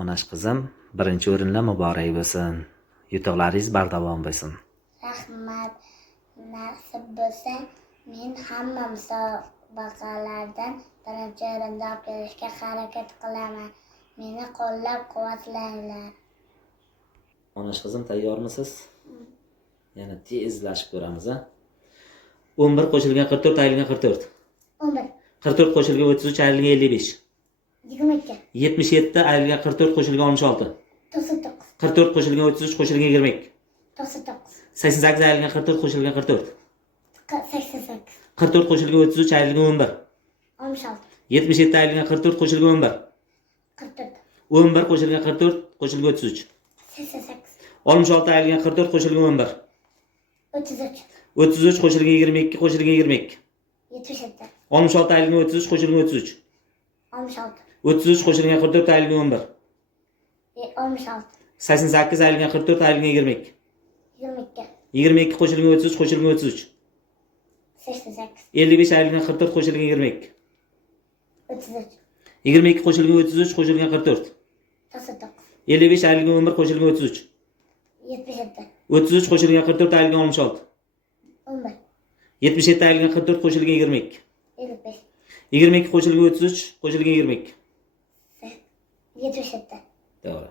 Onash qizim, birinchi o'rinlar muborak bo'lsin. Yutuqlaringiz bardavom bo'lsin. Rahmat. Nasib bo'lsa, men hamma musobaqalardan birinchi o'rinda olib kelishga harakat qilaman. Meni qo'llab-quvvatlanglar. Onash qizim, tayyormisiz? Yana tezlashib ko'ramiz, ha? 11 qo'shilgan 44 ayrilgan 44. 11. 44 qo'shilgan 33 ayrilgan 55. 22. 77 ayrilgan 44 qo'shilgan 66. 99. 44 qo'shilgan 33 qo'shilgan 22. 99. 88 ayrilgan 44 qo'shilgan 44. 88. 44 qo'shilgan 33 ayrilgan 11. 66. 77 ayrilgan 44 qo'shilgan 11. 44. 11 qo'shilgan 44 qo'shilgan 33. 88. 66 ayrilgan 44 qo'shilgan 11. 33. 33 qo'shilgan 22 qo'shilgan 22. 77. 66 ayrilgan 33 qo'shilgan 33. 66. 33 qo'shilgan 44 ayrilgan 11. 66. 88 ayrilgan 44 ayrilgan 22. 22. 22 qo'shilgan 33 qo'shilgan 33. 88. 55 ayrilgan 44 qo'shilgan 22. 33. 22 qo'shilgan 33 qo'shilgan 44. 99. 55 ayrilgan 11 qo'shilgan 33. 77. 33 qo'shilgan 44 ayrilgan 66. 11. 77 ayrilgan 44 qo'shilgan 22. 55. 22 qo'shilgan 33 qo'shilgan 22. 77. To'g'ri.